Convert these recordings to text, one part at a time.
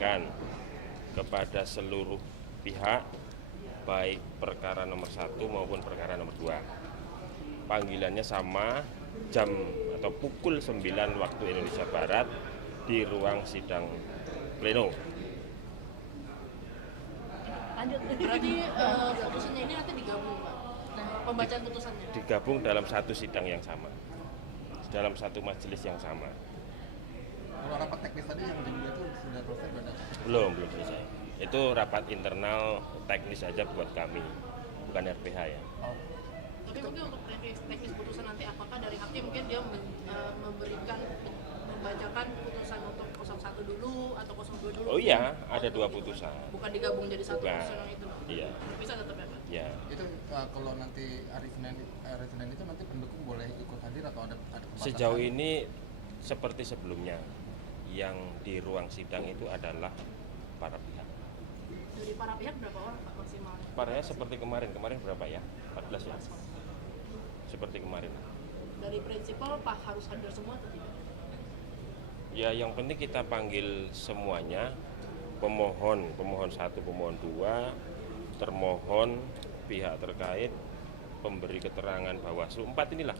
meyakinkan kepada seluruh pihak, baik perkara nomor 1 maupun perkara nomor 2. Panggilannya sama, jam atau pukul 9 waktu Indonesia Barat di ruang sidang pleno. Lanjut, berarti putusannya ini nanti digabung, Pak? Nah, pembacaan putusannya? Digabung dalam satu sidang yang sama, dalam satu majelis yang sama. Kalau rapat teknis tadi yang jam 2 itu sudah selesai berarti? Belum selesai. Itu rapat internal teknis aja buat kami, bukan RPH ya. Tapi mungkin untuk teknis putusan nanti apakah dari hakim mungkin dia membacakan putusan untuk 01 dulu atau 02 dulu? Oh iya, ada 2 putusan. Bukan digabung jadi satu Bukan. putusan yang itu? Iya. Bisa tetap ya, Pak? Ya. Itu kalau nanti hari Senin itu nanti pendukung boleh ikut hadir atau ada pembatasan? Sejauh ini seperti sebelumnya, yang di ruang sidang itu adalah para pihak. Dari para pihak berapa orang, Pak, maksimalnya? Parahnya seperti kemarin berapa ya? 14 ya? Seperti kemarin. Dari prinsipal Pak harus hadir semua atau tidak? Ya yang penting kita panggil semuanya, pemohon 1, pemohon 2, termohon, pihak terkait, pemberi keterangan Bawaslu, 4 inilah.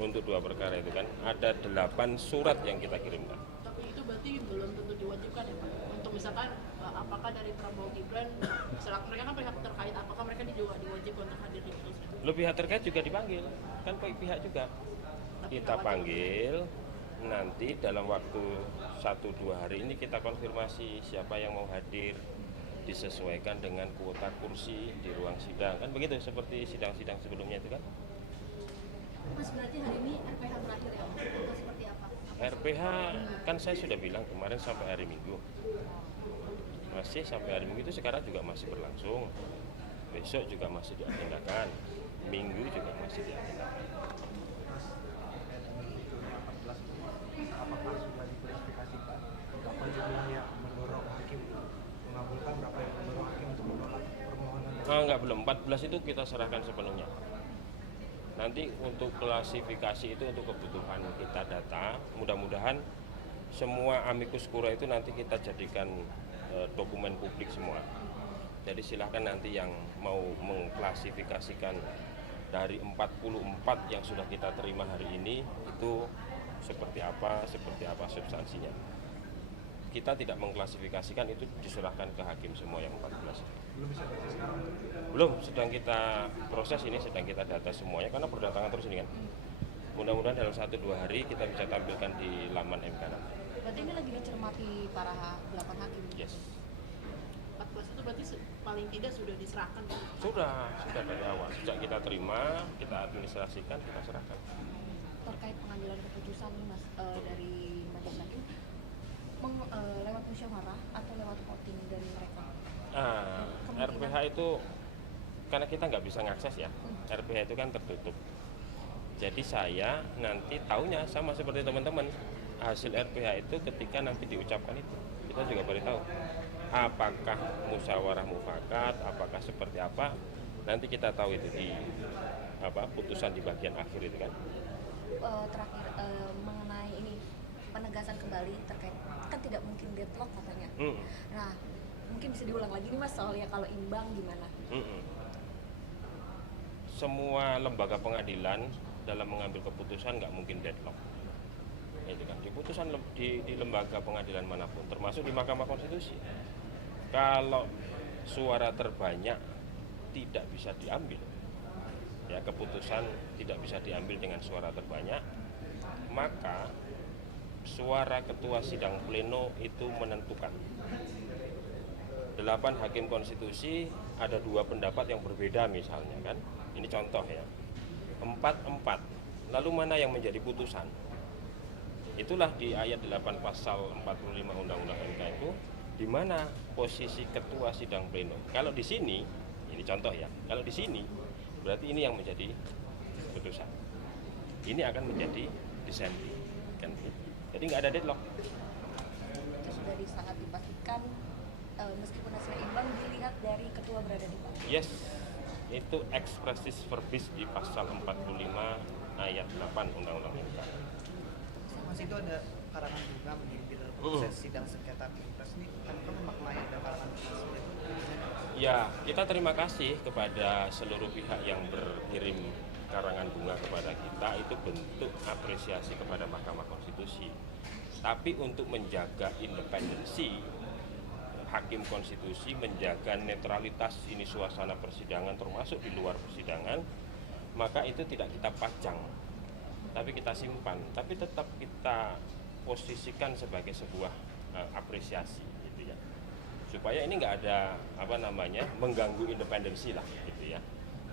Untuk 2 perkara itu kan, ada 8 surat yang kita kirimkan. Tapi itu berarti belum tentu diwajibkan ya, Pak? Untuk misalkan apakah dari Prabowo Gibran, selaku mereka kan pihak terkait, apakah mereka juga diwajibkan untuk hadir di putusan? Lo pihak terkait juga dipanggil, kan pihak juga. Kita panggil, nanti dalam waktu 1-2 hari ini kita konfirmasi siapa yang mau hadir, disesuaikan dengan kuota kursi di ruang sidang, kan begitu seperti sidang-sidang sebelumnya itu kan. Mas, berarti hari ini RPH berakhir ya? Atau seperti apa? RPH kan saya sudah bilang kemarin sampai hari Minggu, masih sampai hari Minggu itu sekarang juga masih berlangsung, besok juga masih diagendakan, Minggu juga masih diagendakan. Apakah sudah diklarifikasi Pak? Berapa jumlah yang mendorong hakim mengabulkan, berapa yang mendorong hakim untuk menolak permohonan? Enggak, belum. 14 itu kita serahkan sepenuhnya. Nanti untuk klasifikasi itu untuk kebutuhan kita data, mudah-mudahan semua amicus curiae itu nanti kita jadikan dokumen publik semua. Jadi silahkan nanti yang mau mengklasifikasikan dari 44 yang sudah kita terima hari ini itu seperti apa substansinya. Kita tidak mengklasifikasikan, itu diserahkan ke hakim semua yang 14. Belum bisa baca sekarang? Belum, sedang kita proses ini, sedang kita data semuanya karena berdatangan terus ini kan. Mudah-mudahan dalam 1-2 hari kita bisa tampilkan di laman MK nanti. Berarti ini lagi dicermati para 8 hakim? Yes. 14 itu berarti paling tidak sudah diserahkan ya? Sudah dari awal. Sejak kita terima, kita administrasikan, kita serahkan. Terkait pengambilan keputusan nih Mas, dari majelis hakim, lewat musyawarah atau lewat voting dari mereka? RPH itu karena kita nggak bisa ngakses ya, RPH itu kan tertutup. Jadi saya nanti taunya sama seperti teman-teman, hasil RPH itu ketika nanti diucapkan itu kita juga baru tahu apakah musyawarah mufakat, apakah seperti apa, nanti kita tahu itu di putusan di bagian akhir itu kan. Terakhir mengenai ini penegasan kembali terkait kan tidak mungkin deadlock katanya. Nah, mungkin bisa diulang lagi nih Mas soalnya kalau imbang gimana? Semua lembaga pengadilan dalam mengambil keputusan nggak mungkin deadlock. Itu kan keputusan di lembaga pengadilan manapun, termasuk di Mahkamah Konstitusi. Kalau suara terbanyak tidak bisa diambil, ya keputusan tidak bisa diambil dengan suara terbanyak, maka suara ketua sidang pleno itu menentukan. 8 hakim konstitusi ada 2 pendapat yang berbeda misalnya kan, ini contoh ya, 4-4, lalu mana yang menjadi putusan? Itulah di ayat 8 pasal 45 Undang-Undang MK itu, di mana posisi ketua sidang pleno. Kalau di sini, ini contoh ya, kalau di sini berarti ini yang menjadi putusan. Ini akan menjadi dissenting kan. Jadi nggak ada deadlock. Itu sudah sangat dipastikan, meskipun hasilnya imbang dilihat dari ketua berada di bawah. Yes, itu expressis verbis di pasal 45 ayat 8 Undang-Undang MK. Mas, itu ada karangan bunga di dalam proses sidang sengketa pilpres nih. Ya, kita terima kasih kepada seluruh pihak yang berkirim karangan bunga kepada kita, itu bentuk apresiasi kepada Mahkamah Konstitusi. Tapi untuk menjaga independensi Hakim Konstitusi, menjaga netralitas ini suasana persidangan termasuk di luar persidangan, maka itu tidak kita pajang, tapi kita simpan, tapi tetap kita posisikan sebagai sebuah apresiasi gitu ya. Supaya ini nggak ada mengganggu independensi lah gitu ya.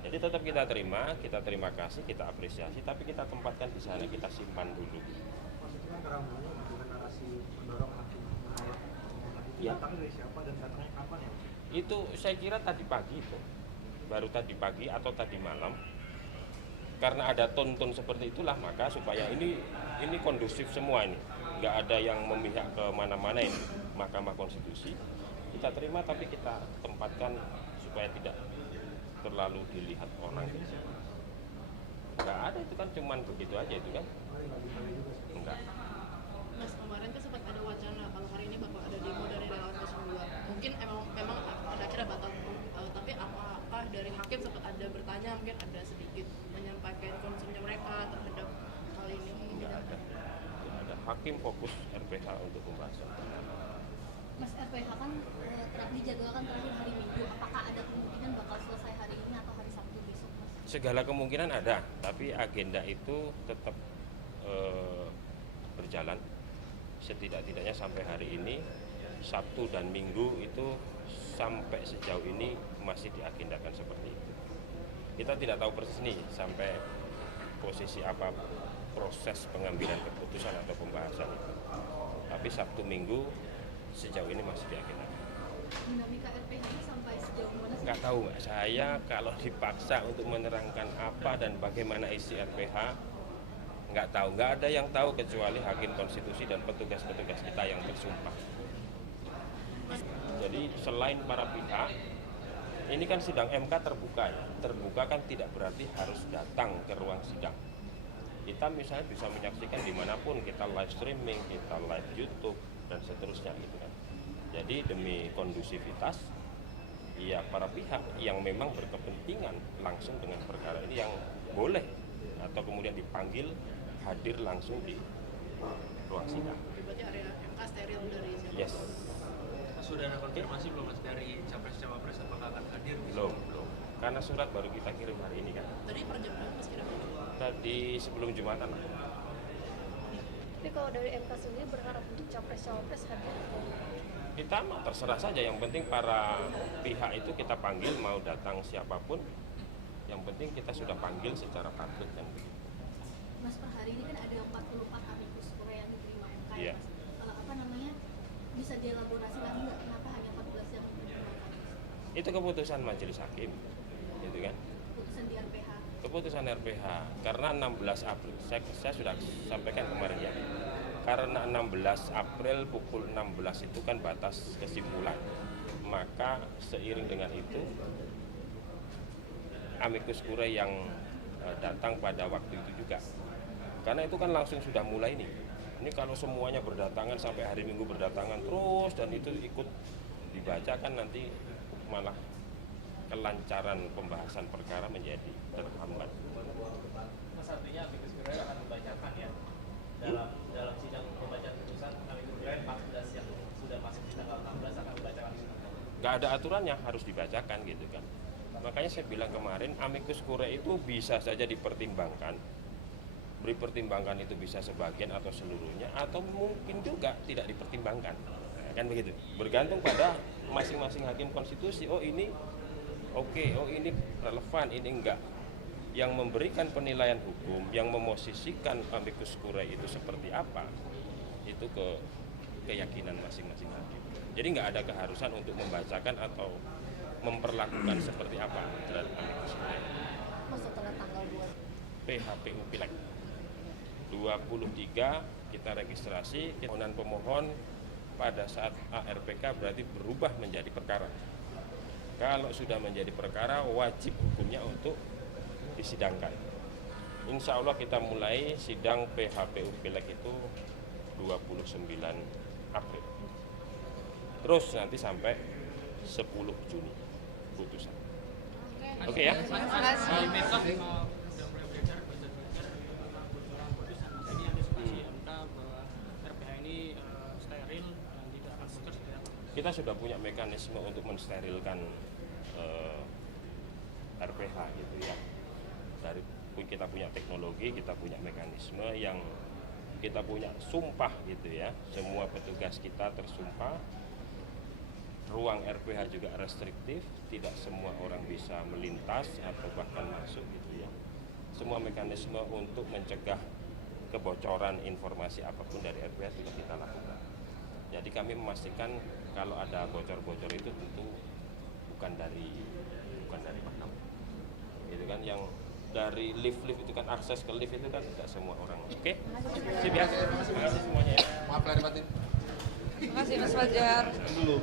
Jadi tetap kita terima kasih, kita apresiasi, tapi kita tempatkan di sana, kita simpan dulu. Maksudnya kan karangannya dengan narasi mendorong hakim menolak permohonan itu, Ya. datangnya dari siapa dan datangnya kapan ya? Itu saya kira tadi pagi itu, baru tadi pagi atau tadi malam. Karena ada tonton seperti itulah, maka supaya ini kondusif semua ini, nggak ada yang memihak ke mana-mana ini. Mahkamah Konstitusi kita terima, tapi kita tempatkan supaya tidak terlalu dilihat orang. Nggak ada, itu kan cuman begitu aja itu kan. Enggak. Mas, kemarin tuh sempat ada wacana kalau hari ini bakal ada demo dari relawan 02. Mungkin memang pada akhirnya batal, tapi apakah dari hakim sempat ada bertanya, mungkin ada sedikit menyampaikan concernnya mereka terhadap hal ini? Nggak ada. Nggak ada. Hakim fokus RPH untuk pembahasan. Mas, RPH kan dijadwalkan terakhir hari Minggu, apakah ada kemungkinan bakal selesai hari ini atau hari Sabtu besok, Mas? Segala kemungkinan ada, tapi agenda itu tetap berjalan. Setidak-tidaknya sampai hari ini, Sabtu dan Minggu itu sampai sejauh ini masih diagendakan seperti itu. Kita tidak tahu persis nih sampai posisi apa proses pengambilan keputusan atau pembahasan itu. Tapi Sabtu Minggu sejauh ini masih diagendakan. Dinamika RPH ini sampai sejauh mana? Nggak tahu Mbak, saya kalau dipaksa untuk menerangkan apa dan bagaimana isi RPH, nggak tahu. Nggak ada yang tahu kecuali Hakim Konstitusi dan petugas-petugas kita yang bersumpah. Jadi selain para pihak, ini kan sidang MK terbuka ya. Terbuka kan tidak berarti harus datang ke ruang sidang. Kita misalnya bisa menyaksikan dimanapun, kita live streaming, kita live YouTube, dan seterusnya gitu kan. Jadi demi kondusivitas, ya para pihak yang memang berkepentingan langsung dengan perkara ini yang boleh atau kemudian dipanggil hadir langsung di ruang sidang. Berarti area MK steril dari siapa? Yes. Sudah ada konfirmasi belum Mas dari capres-cawapres apakah akan hadir? Belum. Karena surat baru kita kirim hari ini kan. Tadi per jam berapa Mas kira-kira? Tadi sebelum Jumatan. Tapi kalau dari MK sendiri berharap untuk capres-cawapres hadir? Kita mah terserah saja, yang penting para pihak itu kita panggil, mau datang siapapun, yang penting kita sudah panggil secara publik kan. Mas, per hari ini kan ada 44 amikus kurai yang diterima MK ya, Iya. Mas. Bisa dielaborasi lagi nggak kenapa hanya 14 yang diterima? Itu keputusan majelis hakim, gitu kan? Keputusan di RPH. Keputusan RPH karena 16 April, saya sudah sampaikan kemarin ya, karena 16 April pukul 16 itu kan batas kesimpulan, maka seiring dengan itu amikus kurai yang datang pada waktu itu juga, karena itu kan langsung sudah mulai nih. Ini kalau semuanya berdatangan sampai hari Minggu berdatangan terus dan itu ikut dibaca kan nanti malah kelancaran pembahasan perkara menjadi terhambat. Mas, artinya amikus kurai akan membacakan ya dalam sidang pembacaan putusan amikus kurai 14 yang sudah masuk di tanggal 16 akan membacakan itu. Nggak ada aturannya, harus dibacakan gitu kan. Makanya saya bilang kemarin amikus kurai itu bisa saja dipertimbangkan. Beri pertimbangan itu bisa sebagian atau seluruhnya, atau mungkin juga tidak dipertimbangkan, kan begitu. Bergantung pada masing-masing hakim konstitusi. Oh ini oke, oh ini relevan, ini enggak. Yang memberikan penilaian hukum, yang memosisikan amikus kurai itu seperti apa, itu ke keyakinan masing-masing hakim. Jadi nggak ada keharusan untuk membacakan atau memperlakukan seperti apa terhadap amikus kurai. Mas, setelah tanggal 2 PHPU Pileg 23 kita registrasi, permohonan pemohon pada saat ARPK berarti berubah menjadi perkara. Kalau sudah menjadi perkara, wajib hukumnya untuk disidangkan. Insya Allah kita mulai sidang PHPU Pileg itu 29 April. Terus nanti sampai 10 Juni. putusan. Oke. Oke ya. Di medsos udah mulai beredar bocoran putusan. Ini antisipasi MK bahwa RPH ini steril dan tidak akan bocor seperti apa? Kita sudah punya mekanisme untuk mensterilkan RPH gitu ya. Kita punya teknologi, kita punya mekanisme yang kita punya sumpah gitu ya. Semua petugas kita tersumpah. Ruang RPH juga restriktif, tidak semua orang bisa melintas atau bahkan masuk gitu ya. Semua mekanisme untuk mencegah kebocoran informasi apapun dari RPH sudah kita lakukan. Jadi kami memastikan kalau ada bocor-bocor itu tentu bukan dari mahkamah. Gitu kan, yang dari lift itu kan, akses ke lift itu kan tidak semua orang. Oke? Sip ya. Terima kasih semuanya ya. Maaf lahir batin. Terima kasih Mas Fajar. Belum.